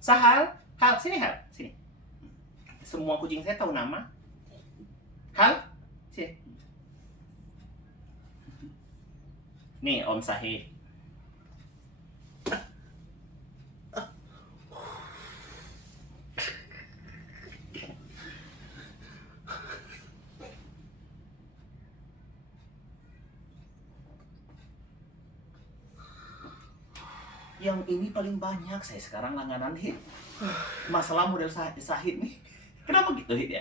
Sahal, Hal, sini Hal, sini. Semua kucing saya tahu nama. Hal, sini. Nih Om Sahid. Yang ini paling banyak saya sekarang langganan hit. Masalah model Sahid nih. Kenapa gitu hit ya?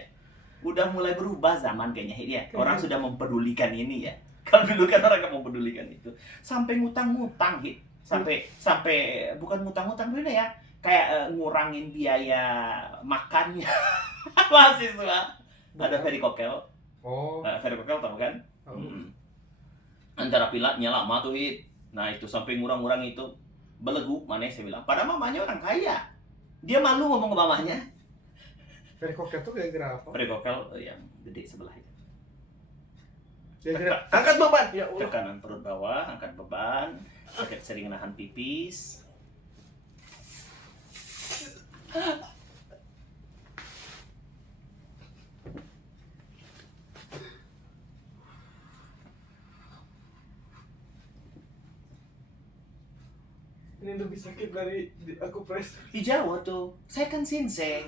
Udah mulai berubah zaman kayaknya hit ya. Orang sudah mempedulikan ini ya. Kalau dulu kan orang gak mempedulikan itu. Sampai ngutang-ngutang hit. Sampai bukan ngutang-ngutang dulu ya. Kayak ngurangin biaya makannya mahasiswa. Ada Ferry Kokel. Ferry Kokel tau kan? Antara pilatnya lama tuh hit. Nah itu sampai ngurang-ngurang itu. Belegu, mana saya bilang. Padahal mamanya orang kaya. Dia malu ngomong ke mamanya. Ferry Kokel tuh gara-gara apa? Ferry Kokel yang gede sebelah itu. Angkat beban. Ya Allah. Tekanan perut bawah, angkat beban, sering nahan pipis. Ini lebih sakit dari aku press. Di Jawa tuh, saya kan sensei.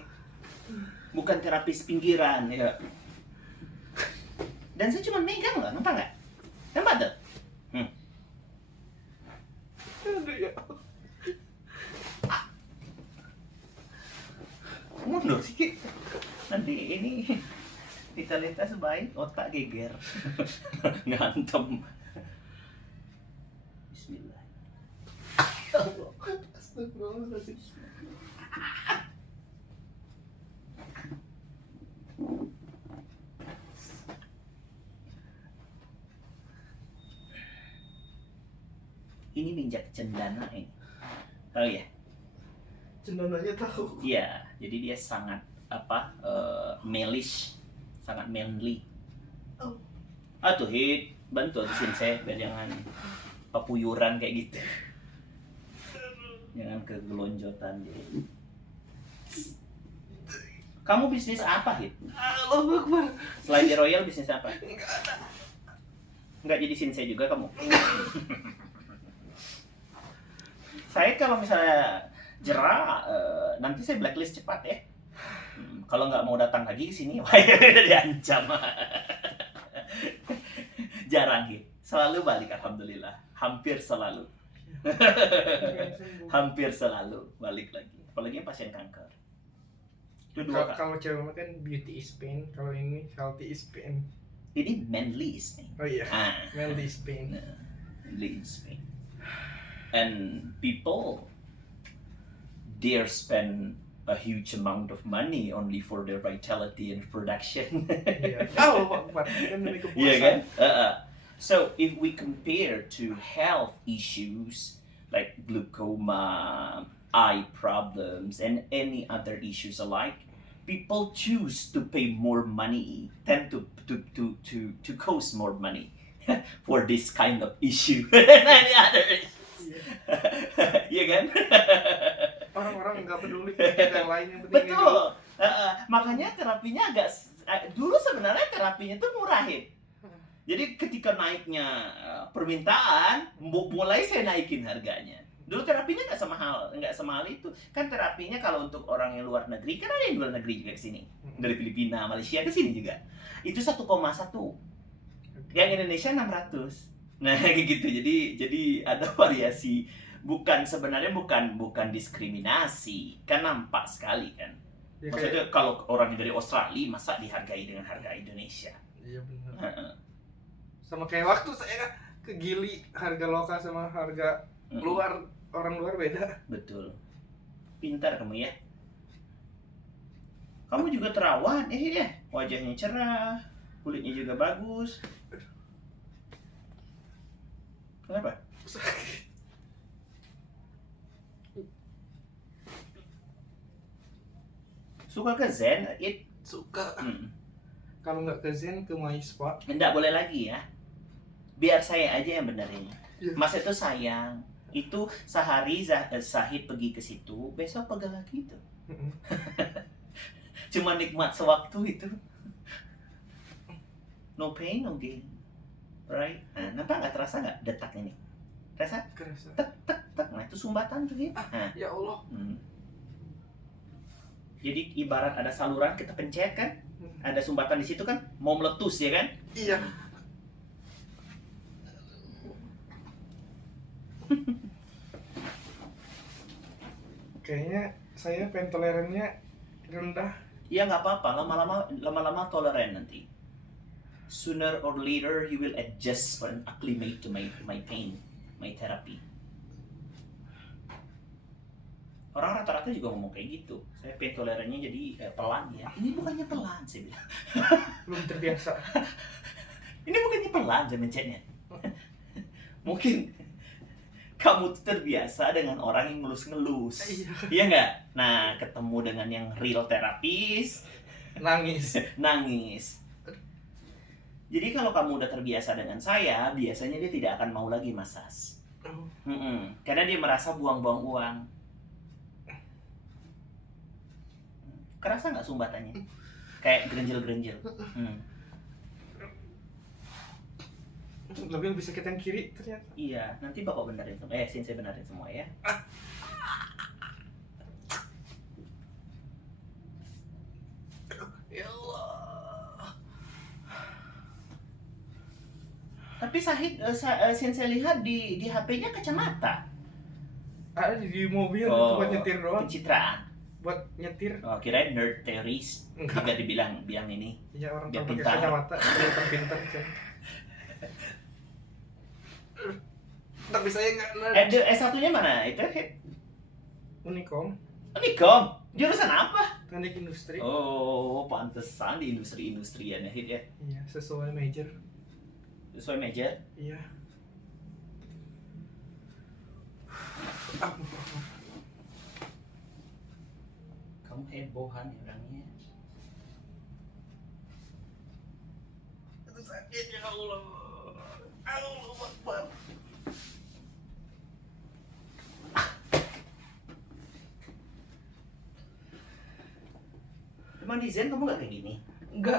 Bukan terapis pinggiran ya. Dan saya cuma megang loh, nampak nggak? Nampak tuh? Aduh ya. Mundur sedikit. Nanti ini vitalitas baik, otak geger. Ngantem. Bismillah. Astagfirullahaladzim. Ini minjak cendana ini. Tahu ya? Cendananya tahu. Iya, jadi dia sangat malish, sangat manly. Tuh hit, bantu tuh sensei biar jangan papuyuran kayak gitu. Jangan kegelonjotan jadi. Kamu bisnis apa hit? Allahu Akbar. Selain di Royal bisnis apa? Enggak jadi sensei juga kamu? Saya kalau misalnya jerah, nanti saya blacklist cepat ya. Kalau nggak mau datang lagi ke sini, wah udah diancam. Jarang hit, selalu balik alhamdulillah, hampir selalu. Hampir selalu balik lagi, apalagi yang pasien kanker. Kalau cewek kan beauty is pain, kalau ini healthy is pain. Ini manly is pain. Oh iya, manly is pain. Manly is pain. And people dare spend a huge amount of money only for their vitality and production. Iya. Allahu Akbar. Kan demi kepuasan. Iya kan? So if we compare to health issues like glaucoma, eye problems, and any other issues alike, people choose to pay more money, tend to cost more money for this kind of issue than any other issues. Iya kan? Orang-orang nggak peduli penyakit yang lain, yang penting Betul. Makanya terapinya dulu sebenarnya terapinya tuh murah ya. Jadi ketika naiknya permintaan, mulai saya naikin harganya. Dulu terapinya nggak semahal itu. Kan terapinya kalau untuk orang yang luar negeri, kan ada yang luar negeri juga ke sini. Dari Filipina, Malaysia ke sini juga. Itu 1,1. Yang Indonesia 600. Nah kayak gitu. Jadi ada variasi. Sebenarnya bukan diskriminasi. Kan nampak sekali kan. Ya, maksudnya kalau orang dari Australia masa dihargai dengan harga Indonesia. Iya benar. Sama kayak waktu saya ke Gili, harga lokal sama harga luar, orang luar beda. Betul. Pintar kamu ya. Kamu juga terawan, ya. Wajahnya cerah, kulitnya juga bagus. Kenapa? Sakit. Suka ke Zen? Suka. Kalau nggak ke Zen, ke MySpa. Nggak boleh lagi ya. Biar saya aja yang benerin. Ya. Mas itu sayang. Itu sehari Sahid pergi ke situ, besok pegang lagi itu. Cuma nikmat sewaktu itu. No pain, no gain. Right? Nah, nampak nggak, terasa nggak detak ini? Terasa? Kerasa. Nah, itu sumbatan tuh gitu. Nah, Ya Allah. jadi ibarat ada saluran kita pencet kan, ada sumbatan di situ kan, mau meletus ya kan? Iya. Kayaknya saya pain tolerannya rendah. Ya nggak apa-apa, lama-lama toleran nanti. Sooner or later you will adjust or acclimate to my pain, my therapy. Orang rata-rata juga ngomong kayak gitu. Saya pain tolerannya jadi pelan ya. Ini bukannya pelan, saya bilang. Belum terbiasa. Ini bukannya pelan, saya mencetnya. Mungkin kamu tuh terbiasa dengan orang yang ngelus-ngelus. Iya nggak? Nah, ketemu dengan yang real terapis, nangis. Jadi kalau kamu udah terbiasa dengan saya, biasanya dia tidak akan mau lagi masas. Karena dia merasa buang-buang uang. Kerasa nggak sumbatannya? Kayak gerenjel-gerenjel. Lebih bisa kita yang kiri ternyata. Iya, nanti bapak benerin semua. Saya benerin semua ya. Ya Allah. Tapi Sahid, saya lihat di HP-nya kacamata. Ada di mobil buat nyetir doang. Pencitraan. Buat nyetir. Oh, kirain nerd theories. Enggak. Juga bilang ini. Iya, orang Biar kalau pakai pintar. kacamata kelihatan pintar kan. Tapi saya nggak nerd. S1-nya mana? Itu Unikom, Unikom. Jurusan apa? teknik industri. Oh, pantesan di industri-industrian ya, Hid ya. Iya, sesuai major. Sesuai major. Iya. Kamu hebohan ya orangnya. Itu sakit ya Allah. Allah Akbar. Emang di Zen kamu gak kayak gini? Enggak,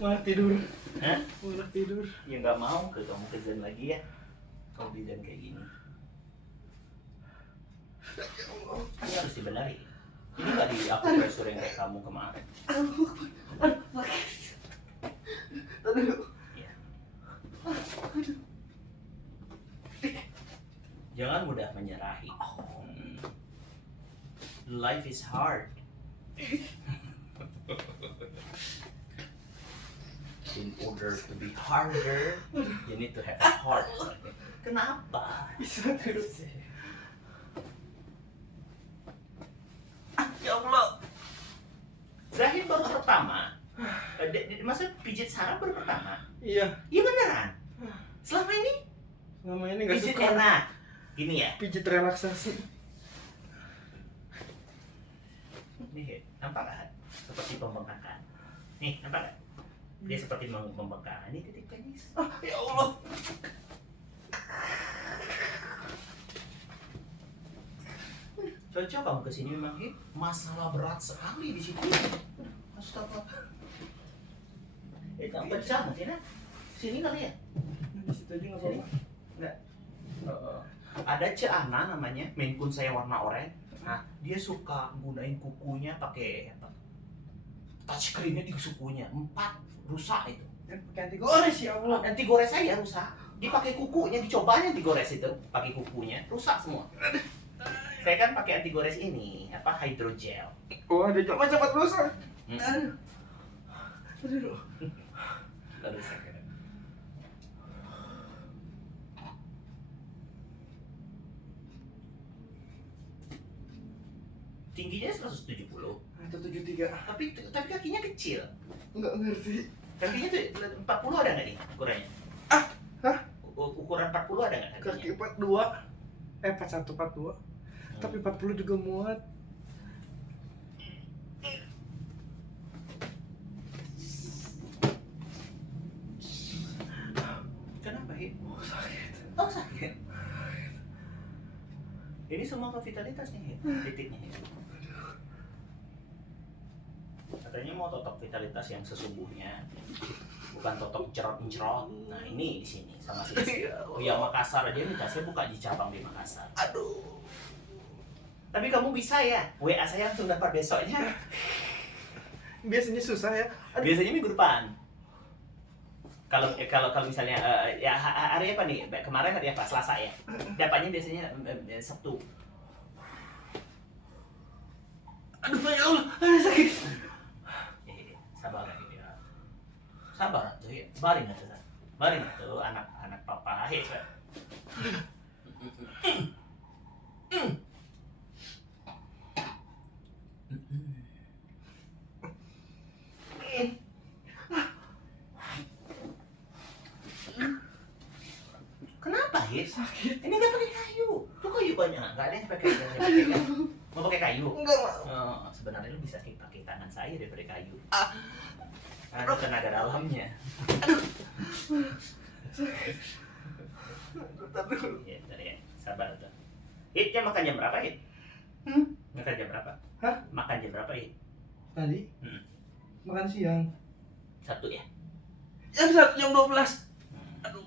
malah tidur. Hah? Malah tidur. Ya nggak mau kamu ke Zen lagi ya. Kalau di Zen kayak gini. Ya Allah. Ini harus dibenerin. Ini nggak di akupresur yang kayak kamu kemarin. Aduh. Ya. Jangan mudah menyerahi. Life is hard. In order to be harder, you need to have a heart. Kenapa? Bisa terus. Ya Allah. Zahid baru pertama. Masa pijit saraf baru pertama? Iya. Iya beneran. Selama ini Selama ini nggak pijit suka. enak. Gini ya. Pijit relaksasi. Nih, nampak gak? Seperti pembengkakan. Nih, nampak gak? Dia seperti membengkak. Ini titik penis. Ya Allah. Cocok kamu kesini memang Hid. Masalah berat sekali di situ. Astaga. Kamu pecah mungkin ya? Sini kali ya? Di situ aja nggak apa-apa. Enggak. Ada Ana namanya, Maine Coon saya warna oranye. Nah, dia suka gunain kukunya pakai apa? Touchscreen-nya di kukunya 4 rusak itu. Ganti gores ya Allah. Anti gores saya rusak. Dipakai kukunya, dicobanya anti gores itu, pakai kukunya, rusak semua. Saya kan pakai anti gores ini, apa hydrogel. Oh, ada coba cepat rusak. Hmm. Aduh. Lalu saya kira. Tingginya 170. Atau 73. Tapi kakinya kecil. Enggak ngerti. Kakinya tuh 40 ada nggak nih ukurannya? Hah? Ukuran 40 ada nggak kakinya? Kaki 42. 41, 42. Tapi 40 juga muat. Kenapa Hid? Oh, sakit. Oh sakit. mau ke vitalitas nih, titiknya itu. Katanya mau totok vitalitas yang sesungguhnya, bukan totok cerot-cerot. Nah ini di sini sama si Uya Makassar aja minta saya buka di cabang di Makassar. Aduh. Tapi kamu bisa ya, WA saya langsung dapat besoknya. Biasanya susah ya. Aduh. Biasanya minggu depan. Kalau misalnya ya hari apa nih? Kemarin hari apa? Selasa ya. Dapatnya biasanya Sabtu. Aduh ya Allah, sakit. Sabar ya. Sabar tuh ya. Baring tuh anak papa. Hei, kenapa ya? Sakit. Ini nggak pakai kayu. Tuh kayu banyak. Nggak ada yang pakai kayu. Mau pakai kayu? Enggak mau. Oh, sebenarnya lu bisa pakai tangan saya daripada kayu. Ada tenaga dalamnya. Ya, bentar ya. Sabar tuh. Hitnya makan jam berapa, Hit? Makan jam berapa? Hah? Makan jam berapa, Hit? Tadi makan siang. Satu ya? Jam 12. Aduh.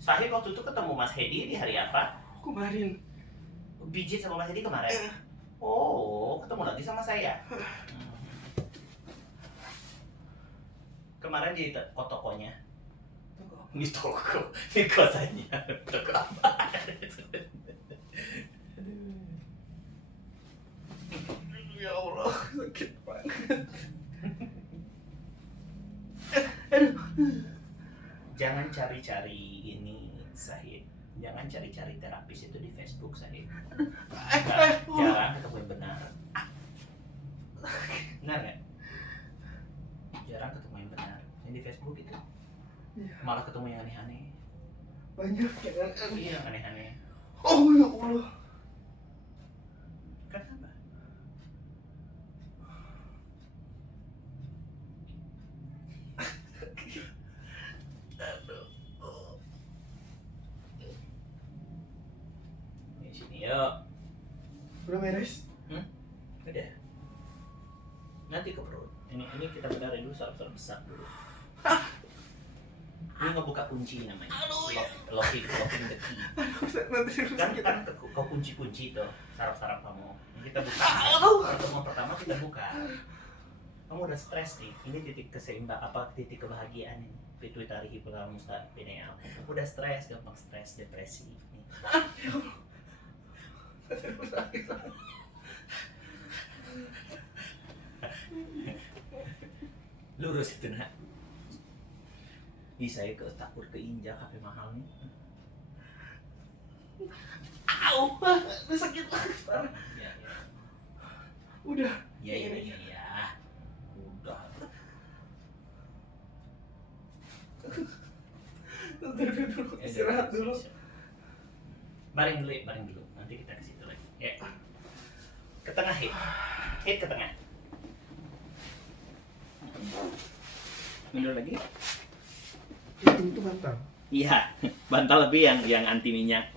Sahih waktu itu ketemu Mas Hedi di hari apa? Kemarin. Bijit sama Mas Hedi kemarin? Oh, ketemu lagi sama saya. Kemarin di tokonya. Di toko, di kosannya. Toko apa? Ya Allah, sakit banget. Jangan cari-cari ini, Sahid. Jangan cari-cari terapis itu di Facebook, Sahid. Jarang ketemu yang benar. Benar nggak? Jarang ketemu yang benar. Yang di Facebook itu malah ketemu yang aneh-aneh. Banyak ya kan? Iya, aneh-aneh. Oh ya Allah. Kenapa? Di sini yuk. Udah beres? Udah. Nanti ke perut. Ini kita benerin dulu saraf-saraf besar dulu. Ini ngebuka kunci namanya. Locking the key. Kan kau kunci tuh saraf-saraf kamu. Ini kita buka. Pertemuan pertama kita buka. Kamu udah stres nih. Ini titik titik kebahagiaan ini. Pituitari hipotalamus pineal. Udah stres, gampang stres, depresi. Nih. Lurus itu nak. Saya takut keinjak HP mahal nih. Au, ini sakit banget parah. Ya. Udah. Ya. Udah. Duduk, istirahat dulu. Baring dulu. Nanti kita ke situ lagi. Ya. Ke tengah, Hit ke tengah. Mundur lagi. Itu bantal. Iya, bantal lebih yang anti minyak.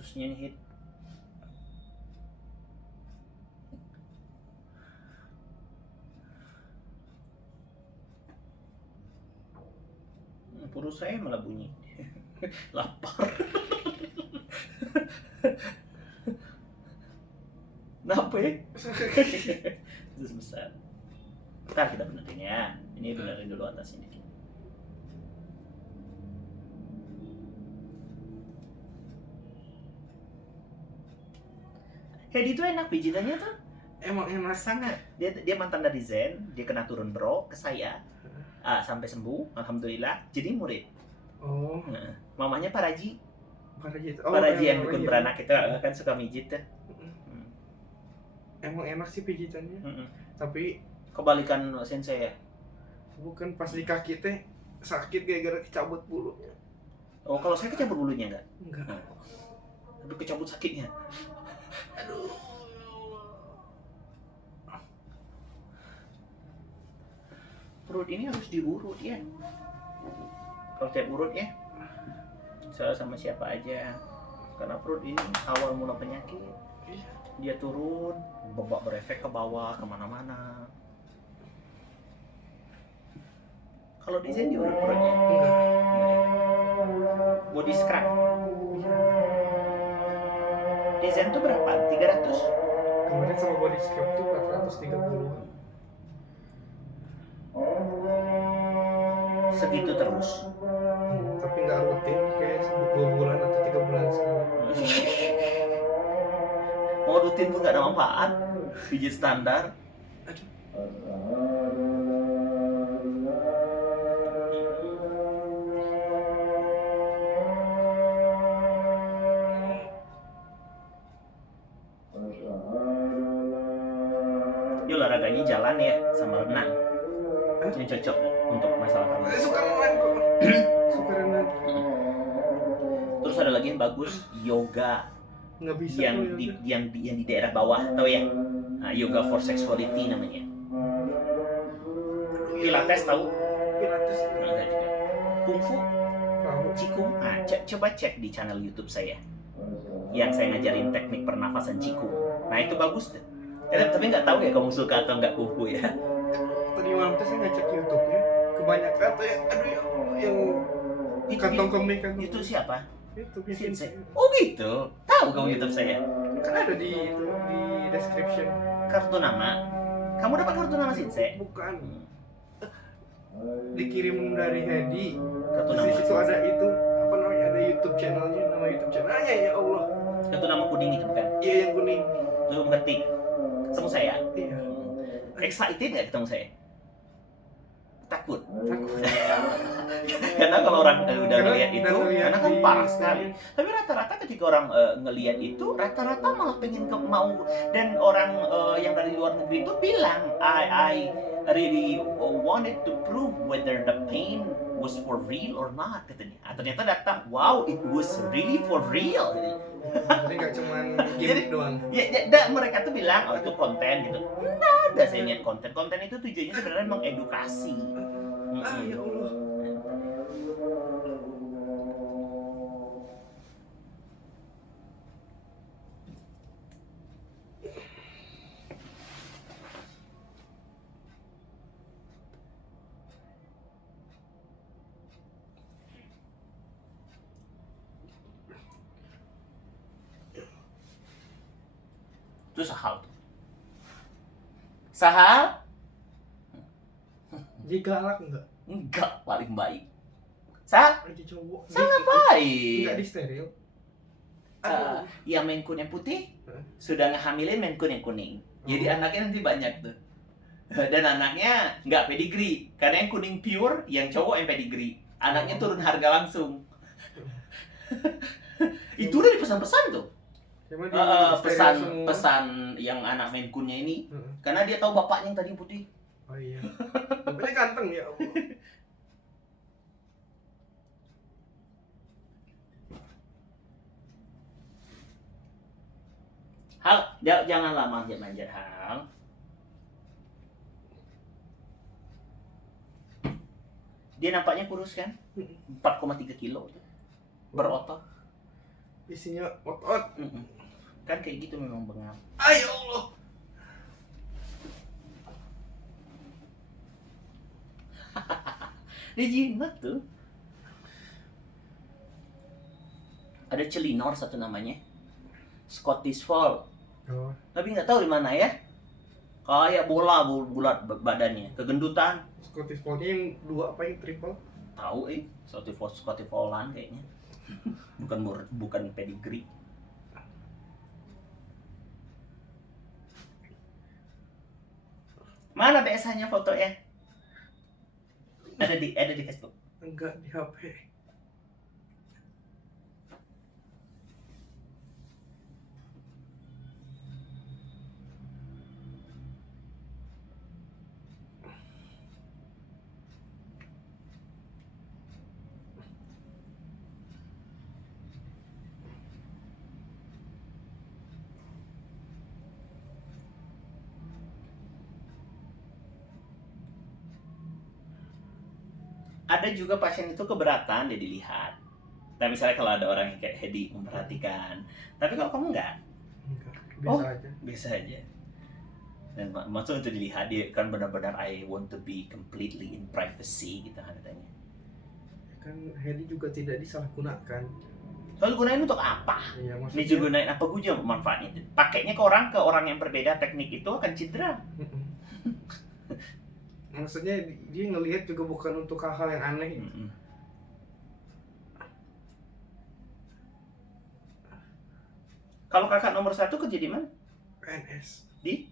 Khususnya nih, Hit. Perut saya malah bunyi. Lapar. Kenapa ya? Terus besar. Bentar kita benerin ya. Ini benerin dulu atas ini. Hedi itu enak pijitannya tuh. Emang enak. Sangat. Dia mantan dari Zen, dia kena turun bro ke saya. Sampai sembuh, alhamdulillah. Jadi murid. Oh, Nah, mamanya Paraji. Paraji itu. Paraji yang emang dukun iya. beranak itu kan suka mijit tuh. Emang enak sih pijitannya. Mm-mm. Tapi Kebalikan sensei ya. bukan pas di kaki teh sakit gara-gara kecabut bulunya. Oh, kalau saya kecabut bulunya enggak? Enggak. Tapi kecabut sakitnya. Aduh. Perut ini harus diurut ya. Kalau tiap urut ya, salah sama siapa aja. Karena perut ini awal mula penyakit. Dia turun, bebak berefek ke bawah, kemana-mana. Kalau di Zen diurut perutnya? Enggak. Body scrub. Di Zen tuh berapa? 300? Kemarin sama body scrub tuh 430. Segitu terus. Tapi nggak rutin, kayak 2 bulan atau 3 bulan sekali. Mau rutin pun gak ada manfaat. Pijit standar. Dia olahraganya jalan ya sama renang. Ini cocok untuk masalah kamu. Suka renang kok. Suka renang. Terus ada lagi yang bagus, yoga Nggak bisa yang kok di yoga. yang di daerah bawah, tahu ya? Nah, yoga for sexuality namanya. Pilates tahu? Pilates. Nah, enggak juga. Kungfu, Tahu. Qigong. Nah, coba cek di channel YouTube saya. Yang saya ngajarin teknik pernafasan Qigong. Nah, itu bagus tuh. Tapi nggak tahu ya kamu suka atau nggak kungfu ya. Tadi malam tuh saya ngecek YouTube-nya. Kebanyakan tuh yang aduh yang kantong kemih kan. Itu siapa? Itu Sensei. bikin. Oh gitu. Tahu kamu YouTube saya? Kan ada di itu di description. Kartu nama. Kamu dapat kartu nama Sensei? Bukan. Dikirim dari Hedi. Kartu Terus nama di situ ada itu apa namanya, ada YouTube channelnya, nama YouTube channel. Ya Allah. Kartu nama kuning itu bukan? Iya yang kuning. Lu ngetik ketemu saya. Iya. Excited nggak ketemu saya? Takut. Takut. Karena kalau orang udah Karena ngeliat itu, udah ngeliat karena kan di- parah sekali. Tapi rata-rata ketika orang ngeliat itu, rata-rata malah pengen mau. Dan orang yang dari luar negeri itu bilang, I really wanted to prove whether the pain was for real or not, katanya. Ternyata datang, wow, it was really for real. Jadi nggak cuman gimmick doang. Mereka tuh bilang, oh itu konten gitu. Nggak ada saya lihat konten. Konten itu tujuannya sebenarnya mengedukasi. Ya Allah. Itu Sahal tuh. Sahal? Dia galak enggak? Enggak, paling baik. Sahal? Dia cowok. Sangat Enggak baik. di steril. Yang Maine Coon yang putih Hah? sudah ngehamilin Maine Coon yang kuning. Jadi Oh. anaknya nanti banyak tuh. Dan anaknya nggak pedigree. Karena yang kuning pure, yang cowok yang pedigree. Anaknya turun harga langsung. Itu udah dipesan-pesan tuh. Cuma di pesan steril semua. pesan yang anak Maine Coonnya ini. Heeh. Karena dia tahu bapaknya yang tadi putih. Oh iya. Bapaknya ganteng ya Allah. Hal, janganlah manjat-manjat Hal. Dia nampaknya kurus kan? 4,3 kilo. Berotot. Isinya otot. Kan kayak gitu memang bengal. Ayo Allah. Dia jimat tuh. Ada Celinor satu namanya. Scottish Fold. Oh. Tapi nggak tahu di mana ya. Kayak bola bulat badannya, kegendutan. Scottish Fold yang 2 apa yang triple? Tahu Scottish Fold kayaknya. bukan pedigree. Mana biasanya fotonya? Ada di Facebook. Enggak, di HP. Ada juga pasien itu keberatan dia dilihat. Nah misalnya kalau ada orang yang kayak Hedi memperhatikan, tapi kalau kamu enggak, Enggak, biasa aja. biasa aja. Dan maksud itu dilihat, dia kan benar-benar I want to be completely in privacy gitu kan katanya. Kan Hedi juga tidak disalahgunakan. Lalu gunain untuk apa? Iya, Ini maksudnya. juga gunain apa guna manfaatnya? Pakainya ke orang yang berbeda, teknik itu akan cedera. Maksudnya dia ngelihat juga bukan untuk hal-hal yang aneh. Kalau kakak nomor 1 kerja di mana? PNS Di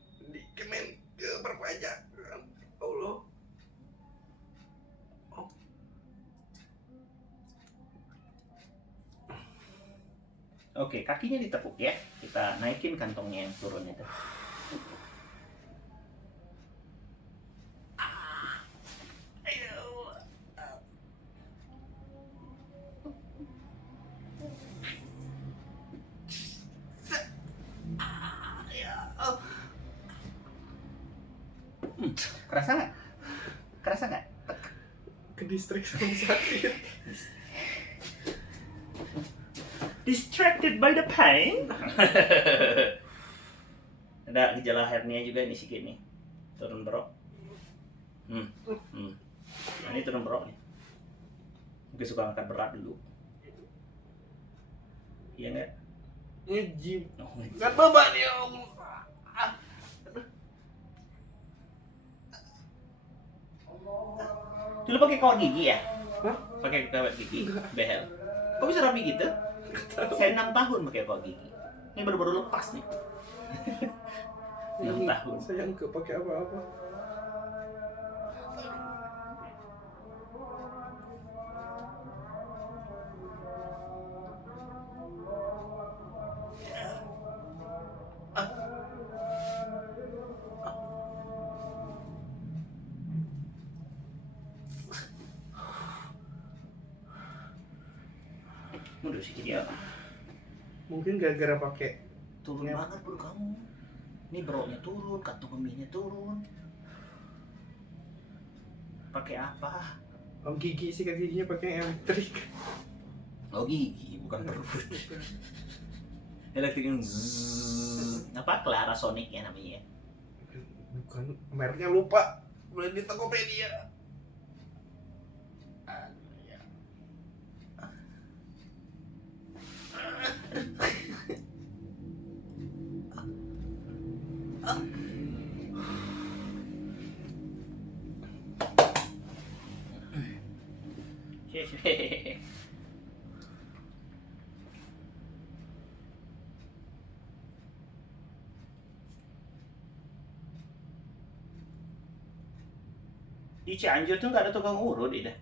Kemen Perpajakan. Allah. Oke, kakinya ditepuk ya. Kita naikin kantongnya yang turun itu. Kerasa nggak? Kerasa nggak? Ke distrik sama sakit. Distracted by the pain. Ada gejala hernia juga nih sikit nih. Turun bro. Nah, ini turun bro nih. Mungkin suka angkat berat dulu. Iya nggak? Nge-gym. Oh, Nggak beban ya Allah. dulu pakai kawat gigi ya? Hah? Pakai kawat gigi, behel. Kok bisa rapi gitu? Saya 6 tahun pakai kawat gigi. Ini baru-baru lepas nih. 6 tahun. Saya nggak pakai apa-apa. Mundur sedikit ya. Mungkin gara-gara pakai Turun banget bro kamu. Ini broknya turun, kantung kemihnya turun. Pakai apa? gigi, sikat giginya pakai elektrik. Oh gigi, bukan perut. Elektrik yang zzz. Apa? Clarisonic ya namanya. Bukan, mereknya lupa. Boleh di Tokopedia. Di Cianjur tuh nggak ada tukang urut dah.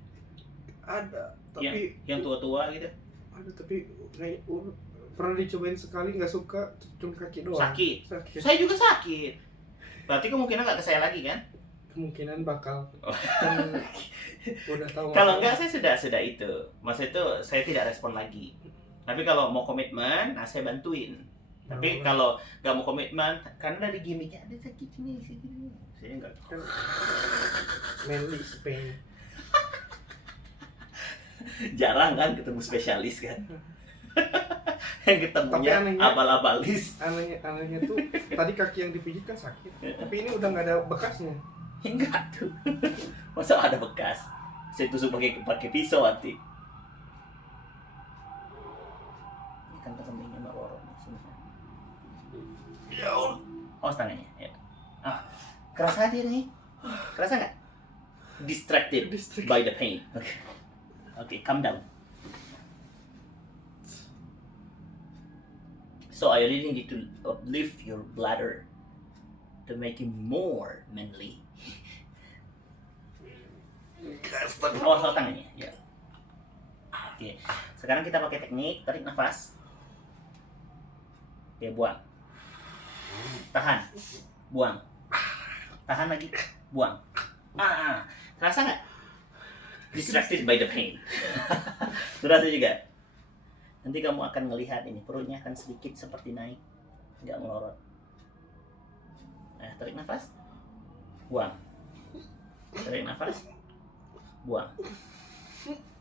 Ada, tapi yang tua-tua gitu. ada tapi pernah dicobain sekali nggak suka, cuma kaki doang. Sakit. Sakit. Saya juga sakit. Berarti kemungkinan nggak ke saya lagi kan? Kemungkinan bakal. Kan udah tahu. Kalau enggak saya sudah itu. Masa itu saya tidak respon lagi. Tapi kalau mau komitmen, nah saya bantuin. Tapi kalau nggak mau komitmen, karena dari gimmicknya ada sakit ini, saya nggak. Mainly Spain. Jarang kan ketemu spesialis kan. Yang ketemunya abal-abalis. Anehnya tuh tadi kaki yang dipijit kan sakit, tapi ini udah nggak ada bekasnya. Enggak tuh. Masa ada bekas? Saya tusuk pakai pisau nanti. Ini kan kambingnya Mbak Roro. Ya Allah. Oh, tangannya. Ya. Ah. Kerasa dia nih? Kerasa nggak? Distracted by the pain. Okay, calm down. So I really need to uplift your bladder to make you more manly. Awas tangannya, ya. Oke, sekarang kita pakai teknik tarik nafas. Oke, buang. Tahan, buang. Tahan lagi, buang. Terasa nggak? Distracted by the pain. Terasa juga. Nanti kamu akan melihat ini perutnya akan sedikit seperti naik, nggak melorot. Nah, tarik nafas, buang. Tarik nafas, buang.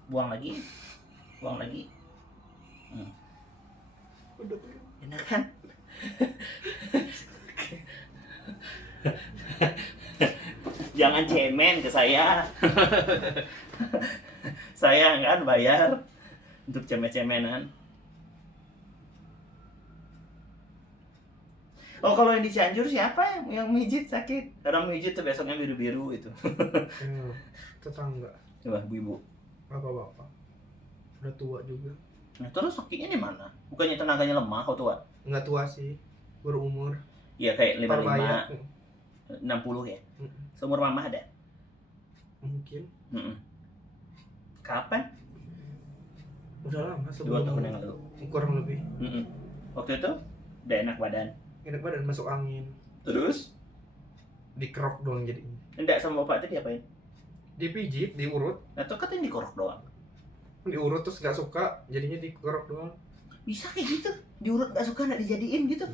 Buang lagi, buang lagi. Enak kan? Jangan cemen ke saya. Saya kan bayar untuk cemen-cemenan. Oh, kalau yang di Cianjur siapa yang mijit sakit? Orang mijit tuh besoknya biru-biru itu. Tetangga. Coba ibu. Bapak-bapak. Udah tua juga. Nah, terus sakitnya di mana? Bukannya tenaganya lemah kok tua? Enggak tua sih. Berumur. Iya, kayak 55, Parbayak. 60 ya. Seumur mama ada? Mungkin. Kapan? Udah lama 2 sebelum tahun yang lalu. kurang lebih. Waktu itu udah enak badan. Enak badan, masuk angin. Terus? Dikerok doang jadinya. Enggak, sama bapak itu diapain? Dipijit, diurut. Nah, tuh katanya dikorok doang. Diurut terus gak suka, jadinya dikerok doang. Bisa kayak gitu? Diurut gak suka, gak dijadiin gitu?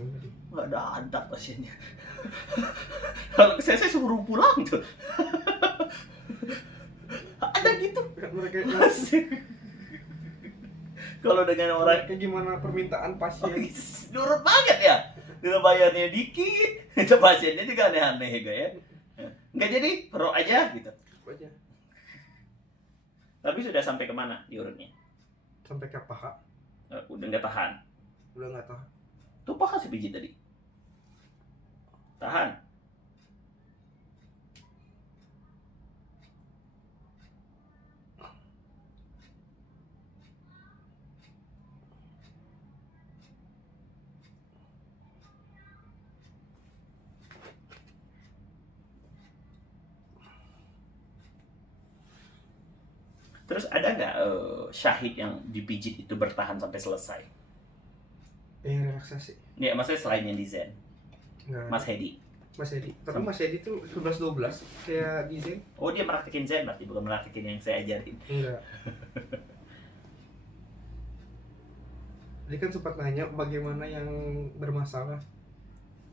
Nggak ada adab pasiennya. Kalau saya suruh pulang tuh. Ada gitu. Mereka Kalau dengan orang kayak gimana permintaan pasien? nurut banget ya. Dengan bayarnya dikit, itu pasiennya juga aneh-aneh ya. Nggak jadi, kerok aja gitu. Aja. Tapi sudah sampai kemana diurutnya? Sampai ke paha. Udah nggak tahan. Udah nggak tahan. Tuh paha sih pijit tadi. Tahan. Terus ada nggak syahid yang dipijit itu bertahan sampai selesai? Yang relaksasi. Ya, maksudnya selain yang di Zen. Nggak. Mas Hedi. Mas Edi. Tapi Mas Edi tuh 11-12 kayak di Zen. Oh, dia meraktikin Zen berarti, bukan meraktikin yang saya ajarin. Enggak. Dia kan sempat nanya bagaimana yang bermasalah.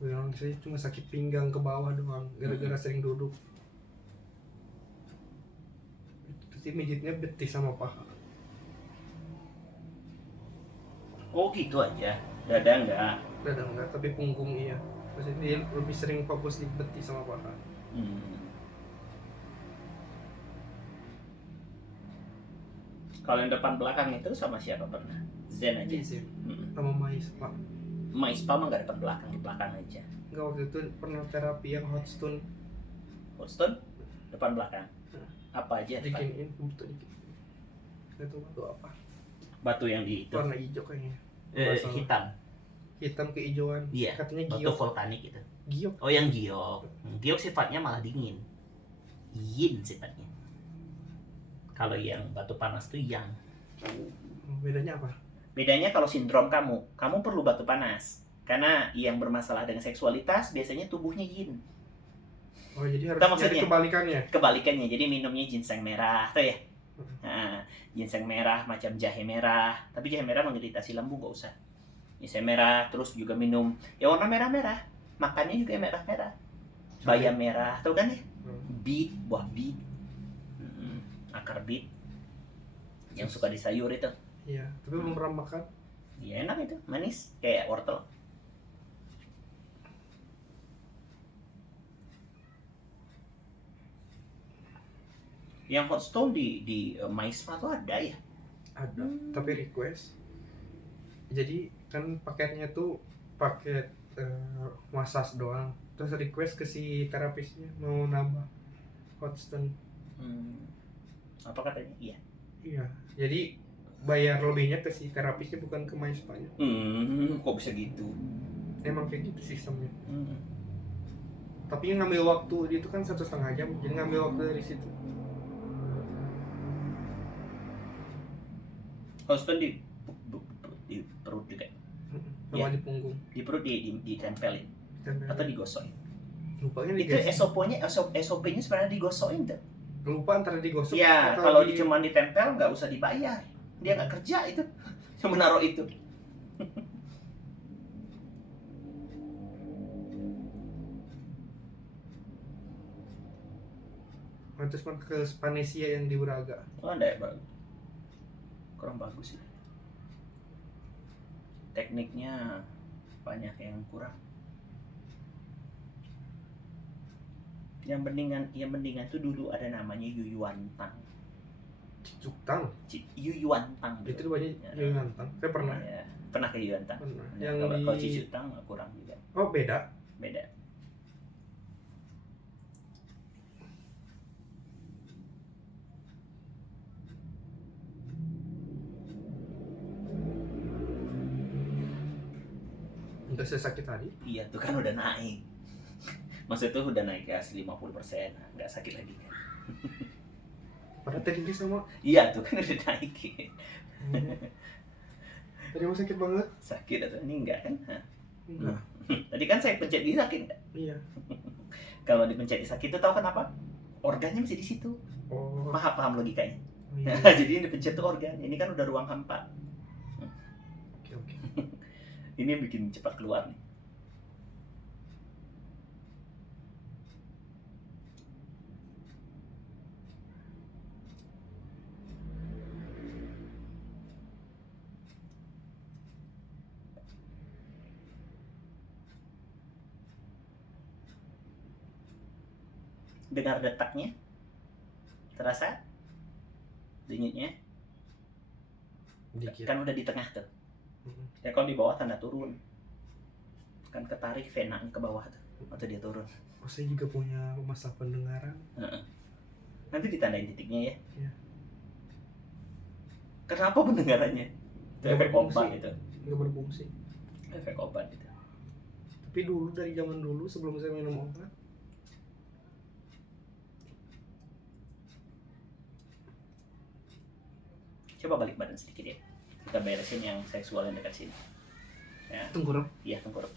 Bilang saya cuma sakit pinggang ke bawah doang gara-gara sering duduk. Pasti mijitnya betis sama paha. Oh, gitu aja. Dada enggak. Dada enggak, tapi punggung iya. Maksudnya dia lebih sering fokus di betis sama paha. Kalau yang depan belakang itu sama siapa pernah? Zen aja. Zen. Sama Mais, Pak. Maispa mah nggak depan belakang, di belakang aja. Enggak, waktu itu pernah terapi yang hot stone. Hotstone depan belakang. Apa aja? Dikinin bentuk dikit. Itu batu apa? Batu yang di itu. Warna hijau kayaknya. Hitam. Hitam kehijauan. Iya. Katanya Batu giok. vulkanik itu. Giok. Oh, yang giok. Giok sifatnya malah dingin. Yin sifatnya. Kalau yang batu panas tuh yang. Bedanya apa? Bedanya kalau sindrom kamu perlu batu panas. Karena yang bermasalah dengan seksualitas biasanya tubuhnya yin. Oh, jadi harus Itu maksudnya. jadi kebalikannya. Kebalikannya, jadi minumnya ginseng merah tuh ya. Nah, ginseng merah macam jahe merah. Tapi jahe merah mengiritasi lambung, gak usah. Ginseng merah, terus juga minum ya warna merah-merah. Makannya juga merah-merah. Bayam merah, tahu kan ya? Beet, buah beet. Akar beet. Yang suka di sayur itu. Iya, tapi belum pernah makan. Iya, enak itu, manis kayak wortel. Yang hot stone di Maispa tuh ada ya? Ada, tapi request. Jadi kan paketnya tuh paket massage doang. terus request ke si terapisnya mau nambah hot stone. Apa katanya? Iya. Iya, jadi bayar lebihnya ke si terapisnya bukan ke MySpa-nya. Kok bisa gitu? Emang kayak gitu sistemnya. Hmm. Tapi yang ngambil waktu itu kan 1,5 jam, jadi ngambil waktu dari situ. Houston di perut juga. Sama Iya. di punggung. Di perut ditempelin atau digosokin. Lupanya Itu digesek. SOP-nya sebenarnya digosokin tuh. Lupa antara digosok Ya, atau kalau cuma ditempel nggak usah dibayar. Dia nggak kerja itu. Cuma naruh itu. terus ke Spanesia yang di Braga. Oh, enggak ya, bagus. Kurang bagus sih. Tekniknya banyak yang kurang. Yang mendingan tuh dulu ada namanya Yuyuan Tang. Cuktang. Yuyuan Tang. Itu banyak Ya. yang nantang. Saya pernah. Ya, pernah ke Yuyuan Tang. Pernah. Ya, Yang kalau di Cicutang kurang juga. Oh, beda. Beda. Untuk sesakit tadi. Iya tuh kan udah naik. Maksudnya tuh udah naik ke 50%, nggak sakit lagi kan. Pada tadinya sama. Iya tuh kan udah naik. Tadi mau sakit banget. Sakit atau ini enggak kan? Hah. Enggak. Tadi kan saya pencet di sakit nggak? Iya. Kalau dipencet di sakit itu tahu kenapa? Organnya masih di situ. Oh. Paham logikanya. Oh, iya. Jadi yang dipencet tuh organ. Ini kan udah ruang hampa. Oke. Ini yang bikin cepat keluar nih. Dengar detaknya? Terasa? Denyutnya? Dikit. Kan udah di tengah tuh. Mm-mm. Ya kalau di bawah tanda turun. Kan ketarik vena ke bawah tuh. Atau dia turun. Oh, saya juga punya masalah pendengaran. Nanti ditandain titiknya ya. Iya. Kenapa pendengarannya? Itu Nggak efek berfungsi. obat itu. Nggak berfungsi. Efek obat itu. Tapi dulu dari zaman dulu sebelum saya minum obat, Coba balik badan sedikit ya. Kita beresin yang seksual yang dekat sini. Ya, tengkurap. iya tengkurap.